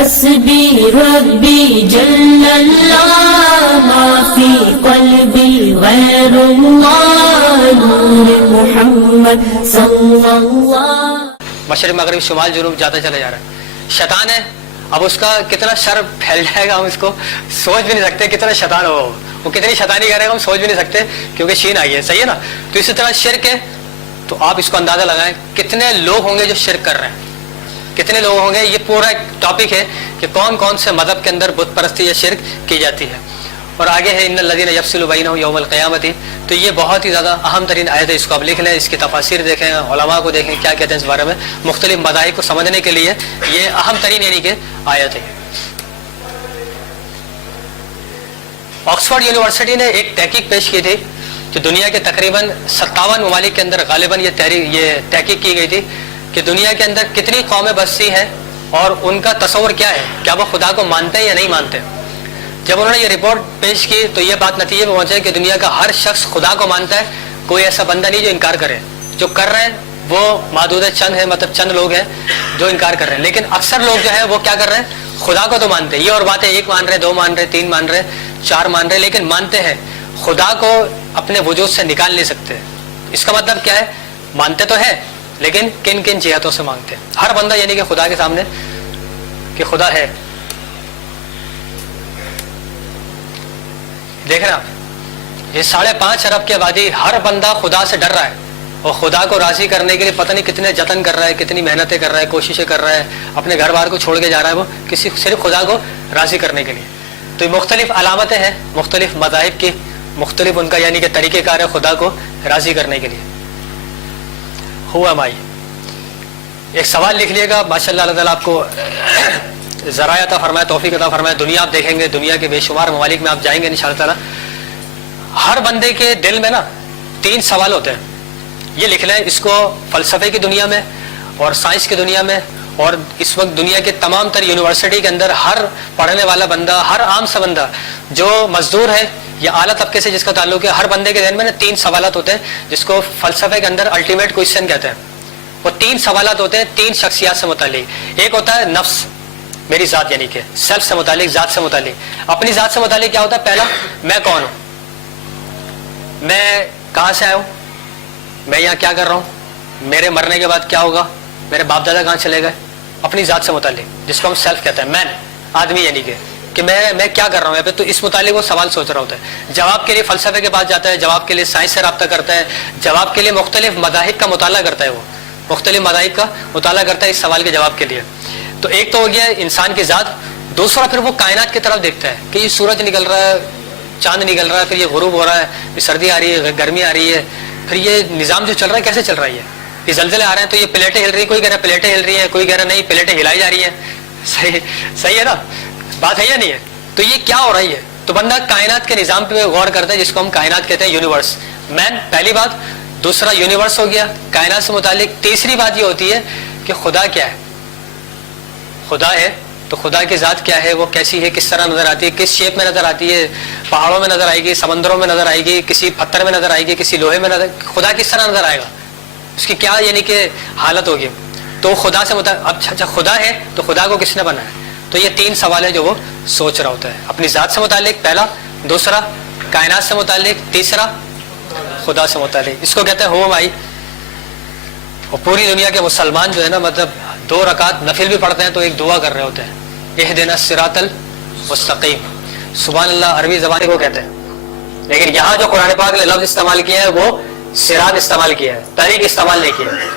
حسبی ربی جل اللہ ما فی قلبی غیر اللہ نور محمد صلی اللہ. مشرق مغرب شمال جنوب جاتا چلا جا رہا ہے. شیطان ہے, اب اس کا کتنا شر پھیل جائے گا ہم اس کو سوچ بھی نہیں سکتے. کتنا شیطان ہو وہ کتنی شیطانی کرے گا ہم سوچ بھی نہیں سکتے, کیونکہ شین آئی ہے. صحیح ہے نا. تو اسی طرح شرک ہے, تو آپ اس کو اندازہ لگائیں کتنے لوگ ہوں گے جو شرک کر رہے ہیں, کتنے لوگ ہوں گے. یہ پورا ایک ٹاپک ہے کہ کون کون سے مذہب کے اندر بت پرستی یا شرک کی جاتی ہے. اور آگے ہے ان الذین یفصلون بینہم یوم القیامۃ. تو یہ بہت ہی زیادہ اہم ترین آیت ہے, اس کو آپ لکھ لیں, اس کی تفاسیر دیکھیں, علماء کو دیکھیں کیا کہتے ہیں اس بارے میں. مختلف مذاہب کو سمجھنے کے لیے یہ اہم ترین یعنی کہ آیت ہے. آکسفورڈ یونیورسٹی نے ایک تحقیق پیش کی تھی کہ دنیا کے تقریباً 57 ممالک کے اندر غالباً یہ تحقیق کی گئی تھی کہ دنیا کے اندر کتنی قومیں بستی ہیں اور ان کا تصور کیا ہے, کیا وہ خدا کو مانتے ہیں یا نہیں مانتے. جب انہوں نے یہ رپورٹ پیش کی تو یہ بات نتیجے میں پہنچے کہ دنیا کا ہر شخص خدا کو مانتا ہے, کوئی ایسا بندہ نہیں جو انکار کرے. جو کر رہے ہیں وہ معدود چند ہیں, مطلب چند لوگ ہیں جو انکار کر رہے ہیں, لیکن اکثر لوگ جو ہے وہ کیا کر رہے ہیں, خدا کو تو مانتے ہیں. یہ اور بات ہے, ایک مان رہے, دو مان رہے, تین مان رہے, چار مان رہے, لیکن مانتے ہیں. خدا کو اپنے وجود سے نکال نہیں سکتے. اس کا مطلب کیا ہے, مانتے تو ہے لیکن کن کن جہتوں سے مانگتے ہیں. ہر بندہ یعنی کہ خدا کے سامنے کہ خدا ہے. دیکھ رہے ہیں آپ, یہ 5.5 ارب کی آبادی, ہر بندہ خدا سے ڈر رہا ہے اور خدا کو راضی کرنے کے لیے پتہ نہیں کتنے جتن کر رہا ہے, کتنی محنتیں کر رہا ہے, کوششیں کر رہا ہے, اپنے گھر بار کو چھوڑ کے جا رہا ہے وہ کسی صرف خدا کو راضی کرنے کے لیے. تو یہ مختلف علامتیں ہیں مختلف مذاہب کی, مختلف ان کا یعنی کہ طریقہ کار ہے خدا کو راضی کرنے کے لیے. ہو ایم آئی, ایک سوال لکھ لیے گا. ماشاءاللہ اللہ تعالیٰ آپ کو ذرائع عطا فرمائے, توفیق عطا فرمائے. دنیا آپ دیکھیں گے, دنیا کے بے شمار ممالک میں آپ جائیں گے انشاءاللہ تعالیٰ, ہر بندے کے دل میں نا 3 سوال ہوتے ہیں. یہ لکھ لیں اس کو, فلسفے کی دنیا میں اور سائنس کی دنیا میں, اور اس وقت دنیا کے تمام تر یونیورسٹی کے اندر ہر پڑھنے والا بندہ, ہر عام سا بندہ جو مزدور ہے یا اعلیٰ طبقے سے جس کا تعلق ہے, ہر بندے کے ذہن میں نا 3 سوالات ہوتے ہیں جس کو فلسفے کے اندر الٹیمیٹ کوئسچن کہتے ہیں. وہ 3 سوالات ہوتے ہیں 3 شخصیات سے متعلق. ایک ہوتا ہے نفس, میری ذات یعنی کہ سیلف سے متعلق, ذات سے متعلق. اپنی ذات سے متعلق کیا ہوتا ہے, پہلا میں کون ہوں, میں کہاں سے آیا ہوں, میں یہاں کیا کر رہا ہوں, میرے مرنے کے بعد کیا ہوگا, میرے باپ دادا کہاں چلے گئے. اپنی ذات سے متعلق جس کو ہم سیلف کہتے ہیں, مین, آدمی یعنی کہ میں کیا کر رہا ہوں یہاں پہ. تو اس متعلق وہ سوال سوچ رہا ہوتا ہے. جواب کے لیے فلسفے کے پاس جاتا ہے, جواب کے لیے سائنس سے رابطہ کرتا ہے, جواب کے لیے مختلف مذاہب کا مطالعہ کرتا ہے, وہ مختلف مذاہب کا مطالعہ کرتا ہے اس سوال کے جواب کے لیے. تو ایک تو ہو گیا انسان کی ذات. دوسرا پھر وہ کائنات کی طرف دیکھتا ہے کہ یہ سورج نکل رہا ہے, چاند نکل رہا ہے, پھر یہ غروب ہو رہا ہے, پھر سردی آ رہی ہے, گرمی آ رہی ہے, پھر یہ نظام جو چل رہا ہے کیسے چل رہا ہے, یہ زلزلے آ رہے ہیں تو یہ پلیٹیں ہل رہی ہیں, کوئی کہہ رہا ہے پلیٹیں ہل رہی ہیں, کوئی کہہ رہا نہیں پلیٹیں ہلائی جا رہی ہیں. صحیح ہے نا, بات ہے یا نہیں ہے. تو یہ کیا ہو رہی ہے, تو بندہ کائنات کے نظام پہ غور کرتا ہے جس کو ہم کائنات کہتے ہیں, یونیورس. مین پہلی بات, دوسرا یونیورس ہو گیا کائنات سے متعلق. تیسری بات یہ ہوتی ہے کہ خدا کیا ہے. خدا ہے تو خدا کی ذات کیا ہے, وہ کیسی ہے, کس طرح نظر آتی ہے, کس شیپ میں نظر آتی ہے, پہاڑوں میں نظر آئے گی, سمندروں میں نظر آئے گی, کسی پتھر میں نظر آئے گی, کسی لوہے میں نظر, خدا کس طرح نظر آئے گا, اس کی کیا یعنی کہ حالت ہوگی. تو خدا سے اچھا خدا ہے تو خدا کو کس نے بنایا. تو یہ 3 سوال ہے جو وہ سوچ رہا ہوتا ہے. اپنی ذات سے متعلق پہلا, دوسرا کائنات سے متعلق, تیسرا خدا سے متعلق. اس کو کہتے ہیں ہوم آئی. اور پوری دنیا کے مسلمان جو ہے نا, مطلب 2 رکعت نفل بھی پڑھتے ہیں تو ایک دعا کر رہے ہوتے ہیں, اہدنا الصراط المستقیم. سبحان اللہ عربی زبان کو کہتے ہیں, لیکن یہاں جو قرآن پاک نے لفظ استعمال کیا ہے وہ صراط استعمال کیا ہے, طریق استعمال نہیں کیا ہے.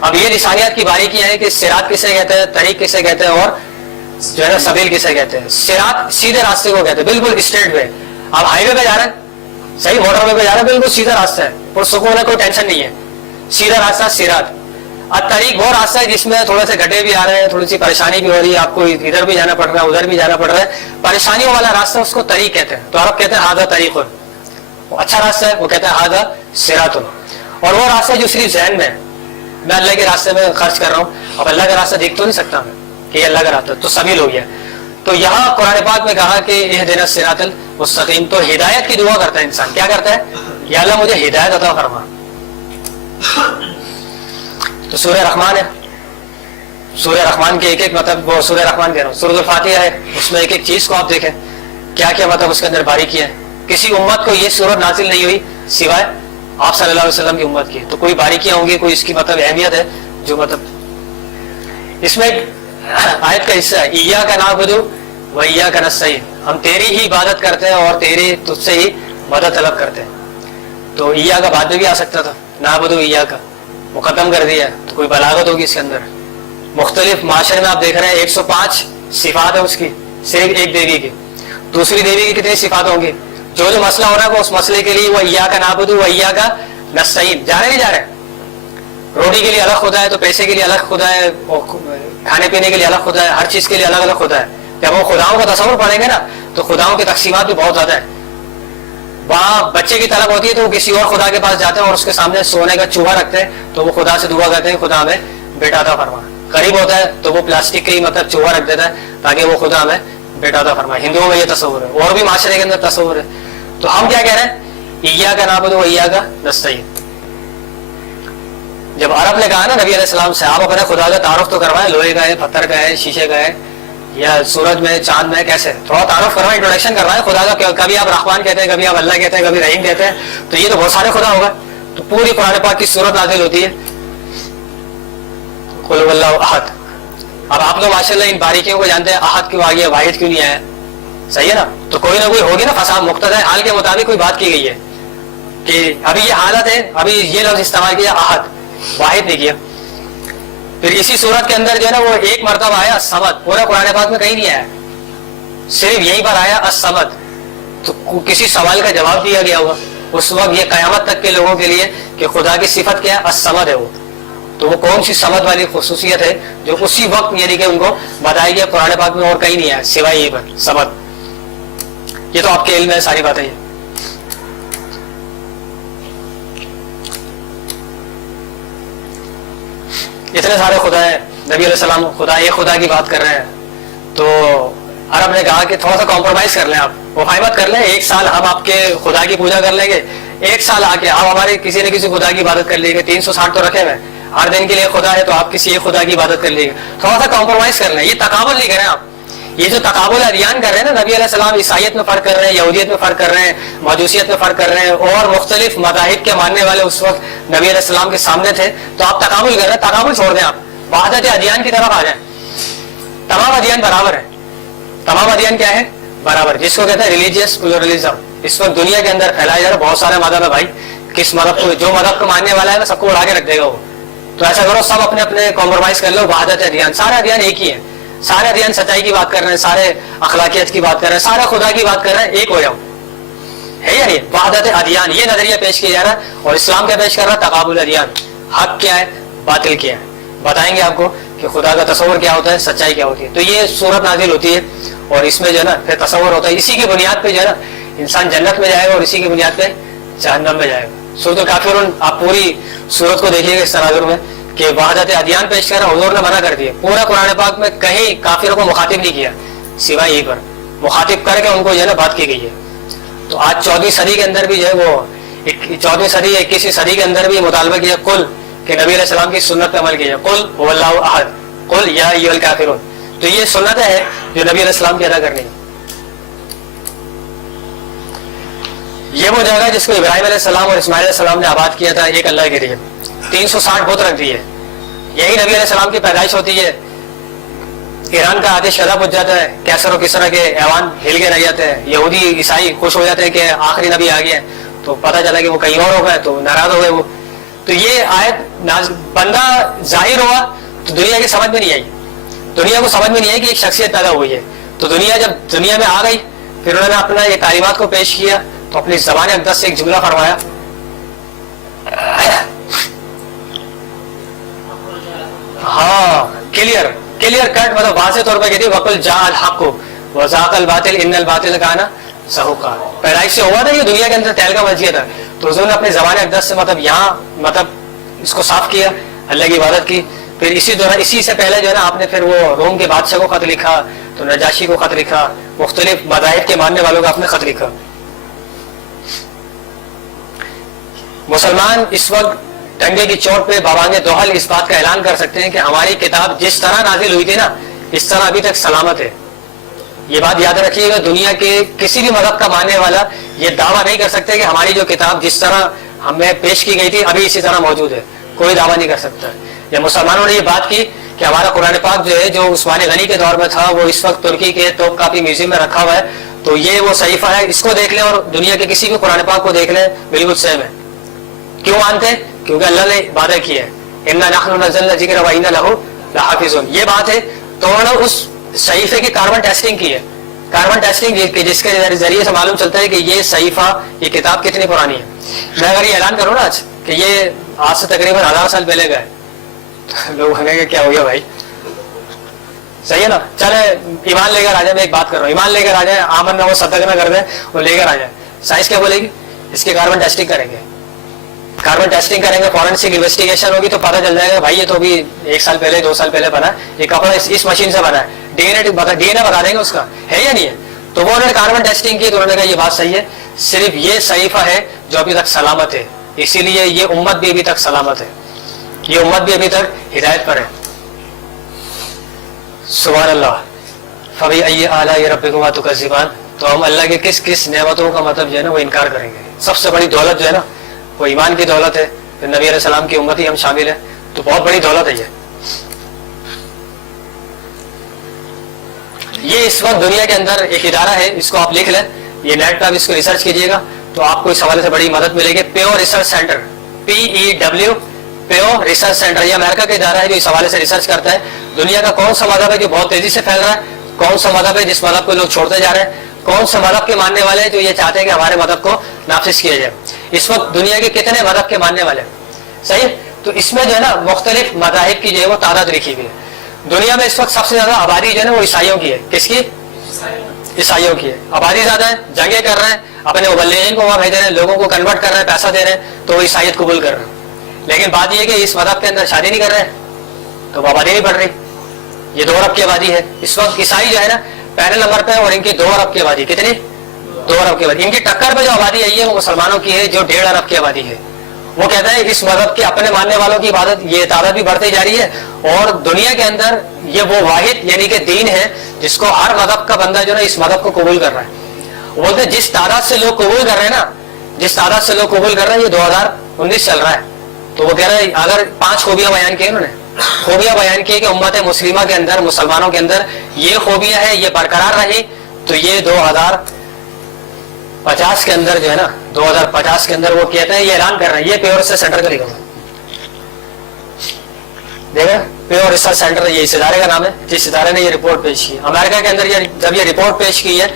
اب یہ لسانیات کی باریکیاں ہیں کہ صراط کسے کہتے ہیں, طریق کسے کہتے ہیں, اور جو ہے نا سبیل کسے کہتے ہیں. صراط سیدھے راستے کو کہتے ہیں, بالکل اسٹریٹ وے. آپ ہائی وے پہ جا رہے ہیں, صحیح موٹر وے پہ جا رہے ہیں, بالکل سیدھا راستہ ہے, پرسکون ہے, کوئی ٹینشن نہیں ہے, سیدھا راستہ صراط. طریق وہ راستہ ہے جس میں تھوڑے سے گڈھے بھی آ رہے ہیں, تھوڑی سی پریشانی بھی ہو رہی ہے, آپ کو ادھر بھی جانا پڑ رہا ہے, ادھر بھی جانا پڑ رہا ہے, پریشانیوں والا راستہ, اس کو طریق کہتے ہیں. تو عرب کہتے ہیں ہذا طریق, اچھا راستہ ہے, وہ کہتے ہیں ہذا صراط. اور وہ راستہ جو صرف ذہن میں, میں اللہ کے راستے میں خرچ کر رہا ہوں, اب اللہ کا راستہ دیکھ تو نہیں سکتا میں کہ یہ اللہ کا راستہ, تو سبیل ہو گیا. تو یہاں قرآن پاک میں کہا کہ اہدنا الصراط المستقیم. تو ہدایت کی دعا کرتا ہے انسان, کیا کرتا ہے, یا اللہ مجھے ہدایت عطا فرما. تو سورہ رحمان ہے, سورہ رحمان کے ایک ایک مطلب وہ سورہ رحمان کہہ رہا ہوں سورۃ الفاتحہ ہے, اس میں ایک ایک چیز کو آپ دیکھیں کیا کیا مطلب اس کے اندر باریکی ہے. کسی امت کو یہ سورت نازل نہیں ہوئی سوائے آپ صلی اللہ علیہ وسلم کی امت کی. تو کوئی باریکیاں ہوں گی, کوئی اس کی مطلب اہمیت ہے جو مطلب اس میں آیت کا حصہ ہے ایاک نعبد و ایاک نستعین, ہم تیری ہی عبادت کرتے ہیں اور تیری تجھ سے ہی مدد طلب کرتے ہیں. تو ایاک بعد میں بھی آ سکتا تھا, نعبد و ایاک مقدم کر دیا ہے, تو کوئی بلاغت ہوگی اس کے اندر. مختلف معاشرے میں آپ دیکھ رہے ہیں 105 صفات ہے اس کی, صرف ایک دیوی کی. دوسری دیوی کی کتنی صفات ہوں گی؟ جو مسئلہ ہو رہا ہے وہ اس مسئلے کے لیے وہ ایاک نعبد و ایاک نستعین. جا رہے نہیں جا رہے؟ روٹی کے لیے الگ خدا ہے تو پیسے کے لیے الگ خدا ہے, کھانے پینے کے لیے الگ خدا ہے, ہر چیز کے لیے الگ الگ خدا ہے. جب وہ خداؤں کا تصور پڑھیں گے نا تو خداؤں کی تقسیمات بھی بہت زیادہ ہے. وہاں بچے کی طلب ہوتی ہے تو وہ کسی اور خدا کے پاس جاتے ہیں اور اس کے سامنے سونے کا چوہا رکھتے ہیں, تو وہ خدا سے دعا کرتے ہیں خدا ہمیں بیٹا عطا فرما. غریب ہوتا ہے تو وہ پلاسٹک کا ہی مطلب چوہا رکھ دیتا ہے تاکہ وہ خدا ہمیں بیٹا عطا فرمائے. ہندوؤں میں یہ تصور ہے, اور بھی معاشرے کے اندر تصور ہے. تو ہم کیا کہہ رہے ہیں ایاک نعبد و ایاک نستعین. جب عرب نے کہا نا نبی علیہ السلام سے آپ اپنے خدا کا تعارف تو کروائیں, لوہے کا ہے, پتھر کا ہے, شیشے کا ہے, یا سورج میں چاند میں, کیسے تھوڑا تعارف کروائیں, انٹروڈکشن کروائیں خدا کا. کبھی آپ رحمان کہتے ہیں, کبھی آپ اللہ کہتے ہیں, کبھی رحیم کہتے ہیں, تو یہ تو بہت سارے خدا ہوگا. تو پوری قرآن پاک کی سورت نازل ہوتی ہے قل هو اللہ احد. اب آپ لوگ ماشاء اللہ ان باریکیوں کو جانتے ہیں, احد کیوں آ گیا, واحد کیوں نہیں آیا, صحیح ہے نا. تو کوئی نہ کوئی ہوگی نا فساد, مقتضی حال کے مطابق کوئی بات کی گئی ہے کہ ابھی یہ حالت ہے, ابھی یہ لفظ استعمال کیا احد, واحد نہیں کیا. پھر اسی صورت کے اندر جو ہے نا وہ ایک مرتبہ آیا الصمد, پورا قرآن پاک میں کہیں نہیں آیا, صرف یہیں پر آیا الصمد. تو کسی سوال کا جواب دیا گیا ہوگا اس وقت یہ قیامت تک کے لوگوں کے لیے کہ خدا کی صفت کیا ہے, الصمد ہے وہ. تو وہ کون سی صمد والی خصوصیت ہے جو اسی وقت یعنی کہ ان کو بتائی گئی قرآن پاک میں, اور کہیں نہیں آیا سوائے یہ پر صمد. یہ تو آپ کے علم میں ساری باتیں ہیں. اتنے سارے خدا ہیں, نبی علیہ السلام خدا ایک خدا کی بات کر رہے ہیں. تو عرب نے کہا کہ تھوڑا سا کمپرومائز کر لیں, آپ مفاہمت کر لیں, ایک سال ہم آپ کے خدا کی پوجا کر لیں گے, ایک سال آ کے آپ ہمارے کسی نہ کسی خدا کی عبادت کر لیجیے. 360 تو رکھے ہوئے, ہر دن کے لیے خدا ہے, تو آپ کسی ایک خدا کی عبادت کر لیجیے. تھوڑا سا کمپرومائز کر لیں, یہ تقابل نہیں کریں آپ. یہ جو تقابل ادیان کر رہے ہیں نا, نبی علیہ السلام عیسائیت میں فرق کر رہے ہیں, یہودیت میں فرق کر رہے ہیں, مجوسیت میں فرق کر رہے ہیں, اور مختلف مذاہب کے ماننے والے اس وقت نبی علیہ السلام کے سامنے تھے. تو آپ تقابل کر رہے ہیں, تقابل چھوڑ دیں, آپ وحدت ادیان کی طرف آ جائیں. تمام ادیان برابر ہیں. تمام ادیان کیا ہے؟ برابر, جس کو کہتے ہیں ریلیجیس پلورلزم. اس وقت دنیا کے اندر پھیلایا جا رہا ہے, بہت سارے مذہب ہے بھائی, کس مذہب کو جو مذہب کو ماننے والا ہے نا سب کو اڑا کے رکھ دے گا وہ. تو ایسا کرو سب اپنے اپنے کمپرومائز کر لو, وحدت ادیان. سارے ادیان ایک ہی ہیں, سارے ادیان سچائی کی بات کر رہے ہیں, سارے اخلاقیات کی بات کر رہے ہیں, سارے خدا کی بات کر رہے ہیں, ایک ہو جاؤ. ہے یا نہیں؟ وحدت ادیان یہ نظریہ پیش کیا جا رہا ہے, اور اسلام کیا پیش کر رہا ہے؟ تقابل ادیان. حق کیا ہے, باطل کیا ہے, بتائیں گے آپ کو کہ خدا کا تصور کیا ہوتا ہے, سچائی کیا ہوتی ہے. تو یہ صورت نازل ہوتی ہے, اور اس میں جو ہے نا پھر تصور ہوتا ہے. اسی کی بنیاد پہ جو ہے نا انسان جنت میں جائے گا, اور اسی کی بنیاد پہ جہنم میں جائے گا. سورۃ الکافرون آپ پوری صورت کو دیکھیے گا اس تناظر میں کہ وحدت ادیان پیش کر رہا, حضور نے منع کر دیا. پورا قرآن پاک میں کہیں کافروں کو مخاطب نہیں کیا, سوائے یہیں پر مخاطب کر کے ان کو جو ہے نا بات کی گئی ہے. تو آج 14ویں صدی کے اندر بھی جو ہے وہ 14ویں صدی 21ویں صدی کے اندر بھی مطالبہ کیا کل کہ نبی علیہ السلام کی سنت پہ عمل کیا جائے. قل هو اللہ احد, قل یا ایھا الکافرون. تو یہ سنتیں ہیں جو نبی علیہ السلام کی ادا کرنی ہے. یہ وہ جگہ جس کو ابراہیم علیہ السلام اور اسماعیل علیہ السلام نے آباد کیا تھا ایک اللہ کے لیے. 360 بت رکھ دیے. یہی نبی علیہ السلام کی پیدائش ہوتی ہے. ایران کا آتش شعلہ بجھ جاتا ہے, کیسر و کسرا کے ایوان ہل کے رہ جاتے ہیں, یہودی عیسائی خوش ہو جاتے ہیں کہ آخری نبی آ گیا. تو پتہ چلا کہ وہ کہیں اور ہو گئے, تو ناراض ہو گئے وہ. تو یہ آیت بندہ ظاہر ہوا تو دنیا کی سمجھ میں نہیں آئی, دنیا کو سمجھ میں نہیں آئی کہ ایک شخصیت پیدا ہوئی ہے. تو دنیا جب دنیا میں آ گئی, پھر انہوں نے اپنا یہ تعلیمات کو پیش کیا, تو اپنی زبان اقدس سے ایک جملہ فرمایا, ہاں کلیئر کٹ, مطلب واضح طور پہ کہتی ہے وقل جاء الحق وزاق الباطل ان الباطل کان زہوقا. پیدائش سے ہوا تھا یہ دنیا کے اندر تہلکہ مچ گیا تھا. تو حضور نے اپنی زبان اقدس سے مطلب یہاں مطلب اس کو صاف کیا, اللہ کی عبادت کی. پھر اسی دوران اسی سے پہلے جو ہے نا آپ نے پھر وہ روم کے بادشاہ کو خط لکھا, تو نجاشی کو خط لکھا, مختلف مذاہب کے ماننے والوں کو آپ نے خط لکھا. مسلمان اس وقت ٹنگے کی چوٹ پہ بابانگ دوحل اس بات کا اعلان کر سکتے ہیں کہ ہماری کتاب جس طرح نازل ہوئی تھی نا اس طرح ابھی تک سلامت ہے. یہ بات یاد رکھیے گا, دنیا کے کسی بھی مذہب کا ماننے والا یہ دعویٰ نہیں کر سکتے کہ ہماری جو کتاب جس طرح ہمیں پیش کی گئی تھی ابھی اسی طرح موجود ہے. کوئی دعویٰ نہیں کر سکتا. یا مسلمانوں نے یہ بات کی کہ ہمارا قرآن پاک جو ہے جو عثمان غنی کے دور میں تھا وہ اس وقت ترکی کے توپ کاپی میوزیم میں رکھا ہوا ہے, تو یہ وہ صحیفہ ہے, اس کو دیکھ لیں اور دنیا کے کسی بھی قرآن پاک کو دیکھ لیں بالکل سیم ہے. کیوں مانتے ہیں؟ کیونکہ اللہ نے وعدہ کیا ہے اِنَّا نَحْنُ نَزَّلْنَا الذِّكْرَ وَإِنَّا لَهُ لَحَافِظُونَ. یہ بات ہے. تو انہوں نے اس صحیفے کی کاربن ٹیسٹنگ کی ہے. کاربن ٹیسٹنگ جس کے ذریعے سے معلوم چلتا ہے کہ یہ صحیفہ یہ کتاب کتنی پرانی ہے. میں اگر یہ اعلان کروں نا آج کہ یہ آج سے تقریباً 1000 سال پہلے کا ہے, لوگ کہیں گے کیا ہو گیا بھائی, صحیح ہے نا. چلے ایمان لے کر آ جائے, میں ایک بات کر رہا ہوں, ایمان لے کر آ جائے, آمن نہ وہ صدق نہ کر دیں, وہ لے کر آ جائے. سائنس کیا بولے گی؟ اس کی کاربن ٹیسٹنگ کریں گے, کاربن ٹیسٹنگ کریں گے, فورینسک انویسٹیگیشن ہوگی تو پتہ چل جائے گا بھائی یہ تو ابھی 1 سال پہلے 2 سال پہلے بنا ہے, یہ کپڑا اس مشین سے بنا ہے. ڈی این اے بتا دیں گے اس کا ہے یا نہیں ہے. تو وہ انہوں نے کاربن ٹیسٹنگ کی تو انہوں نے کہا یہ بات صحیح ہے, صرف یہ صحیفہ ہے جو ابھی تک سلامت ہے, اسی لیے یہ امت بھی ابھی تک سلامت ہے, یہ امت بھی ابھی تک ہدایت پر ہے. سبحان اللہ. فَبِأَيِّ آلَاءِ رَبِّكُمَا تُكَذِّبَانِ. تو ہم اللہ کے کس کس نعمتوں کا مطلب جو ہے نا وہ انکار کریں گے. سب سے بڑی دولت جو ہے نا وہ ایمان کی دولت ہے, پھر نبی علیہ السلام کی امت ہی ہم شامل ہیں, تو بہت بڑی دولت ہے یہ اس وقت دنیا کے اندر ایک ادارہ ہے, اس کو آپ لکھ لیں, یہ نیٹ پہ آپ اس کو ریسرچ کیجئے گا تو آپ کو اس حوالے سے بڑی مدد ملے گی. پیو ریسرچ سینٹر, PEW, پیو ریسرچ سینٹر. یہ امریکہ کا ادارہ ہے جو اس حوالے سے ریسرچ کرتا ہے دنیا کا کون سا مذہب ہے جو بہت تیزی سے پھیل رہا ہے, کون سا مذہب ہے جس مذہب کو لوگ چھوڑتے جا رہے ہیں, کون سا مذہب کے ماننے والے ہیں جو یہ چاہتے ہیں کہ ہمارے مذہب کو نافذ کیا جائے. اس وقت دنیا کے کتنے مذہب کے ماننے والے ہیں, صحیح. تو اس میں جو ہے نا مختلف مذاہب کی جو ہے وہ تعداد لکھی ہوئی ہے. دنیا میں اس وقت سب سے زیادہ آبادی جو ہے نا وہ عیسائیوں کی ہے. کس کی؟ عیسائیوں کی ہے. آبادی زیادہ ہے, جنگیں کر رہے ہیں, اپنے مبلغین کو وہاں بھیج رہے ہیں, لوگوں کو کنورٹ کر رہے ہیں, پیسہ دے رہے ہیں, تو وہ عیسائیت قبول کر رہے ہیں. لیکن بات یہ ہے کہ اس مذہب کے اندر شادی نہیں کر رہے تو آبادی نہیں بڑھ رہی. یہ 2 ارب کی آبادی ہے اس وقت. عیسائی جو ہے نا پہلے نمبر پہ, اور ان کی 2 ارب کی آبادی. کتنی؟ 2 ارب کی آبادی. ان کی ٹکر پہ جو آبادی آئی ہے وہ مسلمانوں کی ہے جو 1.5 ارب کی آبادی ہے. وہ کہتا ہے اس مذہب کے اپنے ماننے والوں کی عبادت یہ تعداد بھی بڑھتی جا رہی ہے, اور دنیا کے اندر یہ وہ واحد یعنی کہ دین ہے جس کو ہر مذہب کا بندہ جو ہے اس مذہب کو قبول کر رہا ہے. وہ بولتے ہیں جس تعداد سے لوگ قبول کر رہے ہیں نا, جس تعداد سے لوگ قبول کر رہے ہیں, یہ 2019 چل رہا ہے. تو وہ کہہ رہے ہیں اگر 5 خوبیاں بیان کی انہوں نے, خوبیاں بیان کی کہ امت مسلمہ کے اندر, مسلمانوں کے اندر یہ خوبیاں ہیں, یہ برقرار رہی تو یہ 2050 کے اندر جو ہے نا 2050 کے اندر وہ کہتے ہیں, یہ اعلان کر رہے ہیں. یہ پیور ریسرچ سینٹر کا لکھا ہوا دیکھیں, پیور ریسرچ سینٹر یہ اس ادارے کا نام ہے جس ادارے نے یہ رپورٹ پیش کی. امریکہ کے اندر جب یہ رپورٹ پیش کی ہے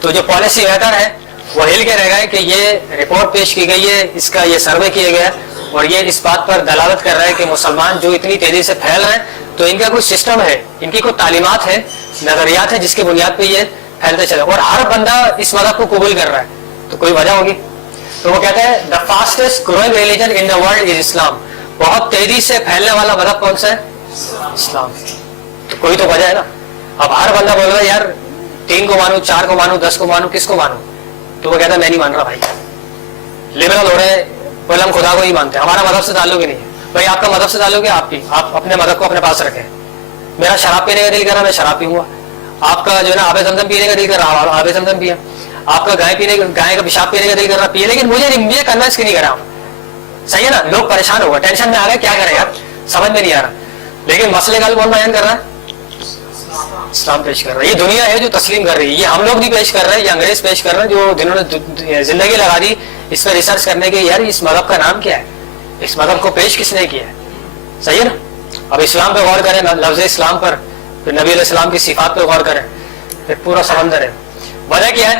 تو جو پالیسی میکر ہے وہ ہل کے رہ گئے کہ یہ رپورٹ پیش کی گئی ہے, اس کا یہ سروے کیا گیا ہے اور یہ اس بات پر دلالت کر رہا ہے کہ مسلمان جو اتنی تیزی سے پھیل رہے ہیں تو ان کا کوئی سسٹم ہے, ان کی کوئی تعلیمات ہے, نظریات ہے جس کی بنیاد پہ یہ پھیلتے چلے, اور ہر بندہ اس مذہب کو قبول کر رہا ہے. تو کوئی وجہ ہوگی. تو وہ کہتے ہیں the fastest growing religion in the world is Islam. بہت تیزی سے پھیلنے والا مذہب کون سا ہے؟ اسلام. تو کوئی تو وجہ ہے نا. اب ہر بندہ بول رہا ہے یار 3 کو مانو, 4 کو مانو, 10 کو مانو, کس کو مانو؟ تو وہ کہتا ہے میں نہیں مان رہا بھائی. لبرل ہو رہے ہیں, بولے ہم خدا کو ہی مانتے ہیں, ہمارا مذہب سے تعلق ہی نہیں ہے. بھائی آپ کا مذہب سے تعلق ہے, آپ اپنے مذہب کو اپنے پاس رکھیں. میرا شراب پینے کا دل کر رہا میں شراب پیوں گا, آپ کا جو ہے نا آب زمزم پینے کا دل کر رہا آب زمزم پیا, آپ کا گائے کا پیشاب پینے کا دل کر رہا پیے, لیکن مجھے کنوینس کی نہیں کر رہا ہوں. صحیح ہے نا. لوگ پریشان ہو گئے, ٹینشن میں آ گئے, کیا کریں یار سمجھ میں نہیں آ رہا. لیکن مسئلے کا کون بیان کر رہا ہے؟ اسلام پیش کر رہا ہے. یہ دنیا ہے جو تسلیم کر رہی ہے. یہ ہم لوگ نہیں پیش کر رہے ہیں, یہ انگریز پیش کر رہے ہیں جو جنہوں نے زندگی لگا دی اس پہ ریسرچ کرنے کے. یار اس مذہب کا نام کیا ہے, اس مذہب کو پیش کس نے کیا ہے؟ صحیح ہے نا. اب اسلام پہ غور کریں, لفظ اسلام پر, پھر نبی علیہ السلام کی صفات پہ غور کریں, پھر پورا سمندر ہے. وجہ کیا ہے؟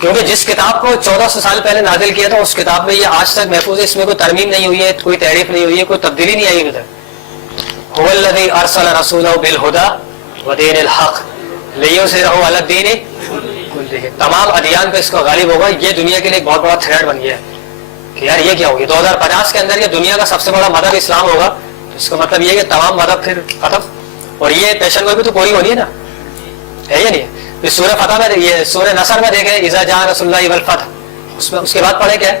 کیونکہ جس کتاب کو 1400 سال پہلے نازل کیا تھا اس کتاب میں یہ آج تک محفوظ ہے, اس میں کوئی ترمیم نہیں ہوئی ہے, کوئی تحریف نہیں ہوئی ہے, کوئی تبدیلی نہیں آئی ابھی تک. هو الذی ارسل رسولہ بالہدی ودین الحق لیظہرہ علی الدین کلہ. تمام ادیان پہ اس کو غالب ہوگا. یہ دنیا کے لیے ایک بہت بڑا تھریٹ بن گیا ہے کہ یار یہ کیا ہوگی 2050 کے اندر یہ دنیا کا سب سے بڑا مذہب اسلام ہوگا. تو اس کا مطلب یہ ہے کہ تمام مذہب پھر ختم. اور یہ پیشن گوئی بھی تو پوری ہونی ہے نا, ہے یا نہیں؟ سورہ فتح میں, یہ سورہ نصر میں دیکھیں, اذا جاء نصر اللہ والفتح, اس میں اس کے بعد پڑھے کیا ہے؟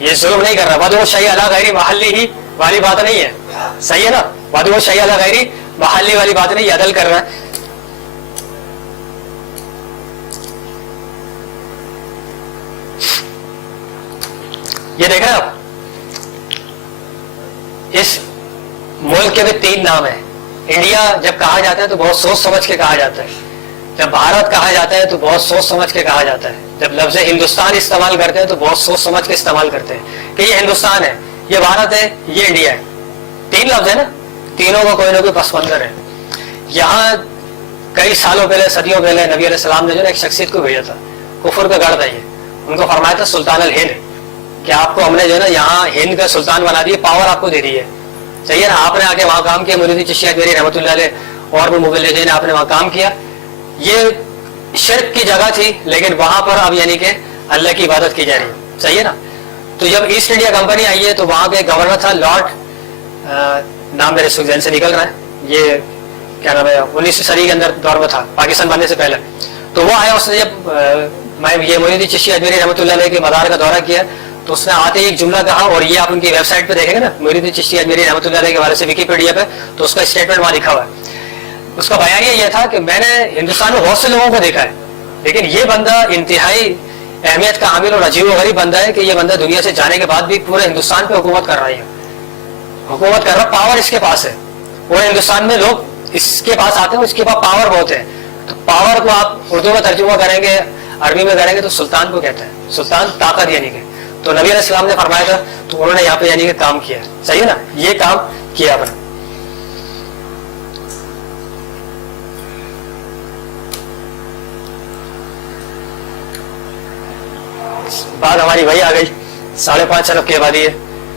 یہ ظلم نہیں کر رہا. وَدْعُوا الشَّيْءَ عَلَىٰ غَيْرِ مَحَلِّهِ والی بات نہیں ہے, صحیح ہے نا. وَدْعُوا الشَّيْءَ عَلَىٰ غَيْرِ مَحَلِّهِ والی بات نہیں, یہ عدل کر رہا ہے. یہ دیکھ رہے ہیں آپ, اس ملک کے بھی 3 نام ہیں. انڈیا جب کہا جاتا ہے تو بہت سوچ سمجھ کے کہا جاتا ہے. جب بھارت کہا جاتا ہے تو بہت سوچ سمجھ کے کہا جاتا ہے. جب لفظ ہندوستان استعمال کرتے ہیں تو بہت سوچ سمجھ کے استعمال کرتے ہیں کہ یہ ہندوستان ہے, یہ بھارت ہے, یہ انڈیا ہے. 3 لفظ ہے نا, تینوں کا کوئی نہ کوئی پس منظر ہے. یہاں کئی سالوں پہلے, صدیوں پہلے نبی علیہ السلام نے جو ایک شخصیت کو بھیجا تھا, کفر کا گڑھ تھا یہ. ان کو فرمایا تھا سلطان الہند, کہ آپ کو ہم نے جو ہے نا یہاں ہند کا سلطان بنا دیا, پاور آپ کو دے دی ہے, صحیح ہے نا. آپ نے آ کے وہاں کام کیا, مولوی چشتی اجمیری رحمۃ اللہ علیہ اور بھی مبلغین نے آپ نے وہاں کام کیا. یہ شرک کی جگہ تھی, لیکن وہاں پر اب یعنی کہ اللہ کی عبادت کی جا رہی ہے, صحیح ہے نا. تو جب ایسٹ انڈیا کمپنی آئی ہے تو وہاں پہ گورنر تھا لارڈ, نام میرے ذہن سے نکل رہا ہے, یہ کیا نام ہے, 19ویں صدی کے اندر دور میں تھا, پاکستان بننے سے پہلے. تو وہ آیا, اس نے جب میں یہ مولوی چشتی اجمیری رحمۃ اللہ علیہ کے مزار کا دورہ کیا تو اس نے آتے ہی ایک جملہ کہا, اور یہ آپ ان کی ویب سائٹ پہ دیکھیں گے نا, مولوی چشتی اجمیری رحمۃ اللہ علیہ کے حوالے سے ویکیپیڈیا پہ, تو اس کا اسٹیٹمنٹ وہاں لکھا ہوا ہے. اس کا بیان یہ تھا کہ میں نے ہندوستان میں بہت سے لوگوں کو دیکھا ہے, لیکن یہ بندہ انتہائی اہمیت کا حامل اور عجیب و غریب بندہ ہے کہ یہ بندہ دنیا سے جانے کے بعد بھی پورے ہندوستان پہ حکومت کر رہا ہے, حکومت کر رہا, پاور اس کے پاس ہے. پورے ہندوستان میں لوگ اس کے پاس آتے ہیں, اس کے پاس پاور بہت ہے. تو پاور کو آپ اردو میں ترجمہ کریں گے, عربی میں کریں گے تو سلطان کو کہتے ہیں, سلطان طاقت یعنی کہ. تو نبی علیہ السلام نے فرمایا تھا, تو انہوں نے یہاں پہ یعنی کہ کام کیا, صحیح ہے نا, یہ کام کیا آپ نے. بات ہماری وہی آ گئی, 5.5 ارب کی آبادی ہے,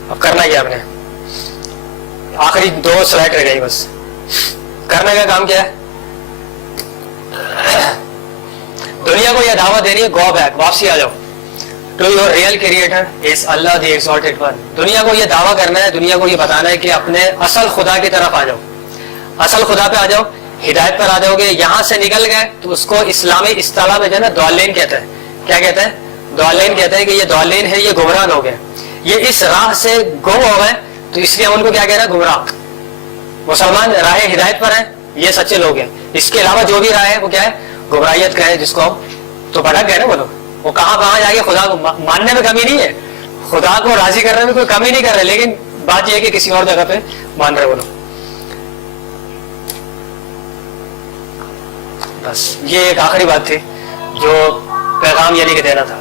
اب کرنا کیا آپ نے, آخری 2 سلائڈ رہ گئی بس. کرنے کا کام کیا ہے, دنیا کو یہ دعوت دینی ہے, گو بیک, واپسی آ جاؤ, to your real creator is Allah the exalted one. دنیا کو یہ دعویٰ کرنا ہے, دنیا کو یہ بتانا ہے کہ اپنے اصل خدا کی طرف آ جاؤ, اصل خدا پہ آ جاؤ, ہدایت پر آ جاؤ گے. یہاں سے نکل گئے تو اس کو اسلامی اصطلاح میں جو ہے نا ضالین کہتے ہیں. کیا کہتے ہیں, ضالین کہتے ہیں کہ یہ ضالین ہے, یہ گمراہ لوگ ہیں, یہ اس راہ سے گم ہو گئے, تو اس لیے ہم ان کو کیا کہہ رہے ہیں, گمراہ. مسلمان راہ ہدایت پر ہیں, یہ سچے لوگ ہیں. اس کے علاوہ جو بھی راہ ہے وہ کیا ہے, گمراہیت کا ہے, جس کو ہم تو بھٹک گئے نا وہ لوگ. وہ کہاں جا کے خدا کو ماننے میں کمی نہیں ہے, خدا کو راضی کرنے میں کوئی کمی نہیں کر رہے, لیکن بات یہ ہے کہ کسی اور جگہ پہ مان رہے وہ لوگ. بس یہ ایک آخری بات تھی جو پیغام یعنی کہ دینا تھا.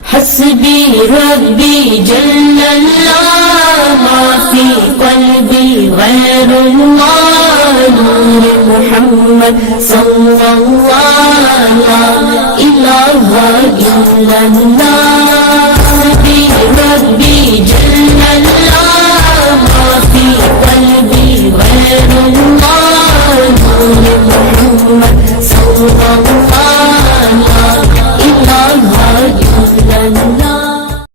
حسبی ربی جل اللہ ما فی قلبی غیر اللہ نور محمد صلی اللہ لا الہ الا اللہ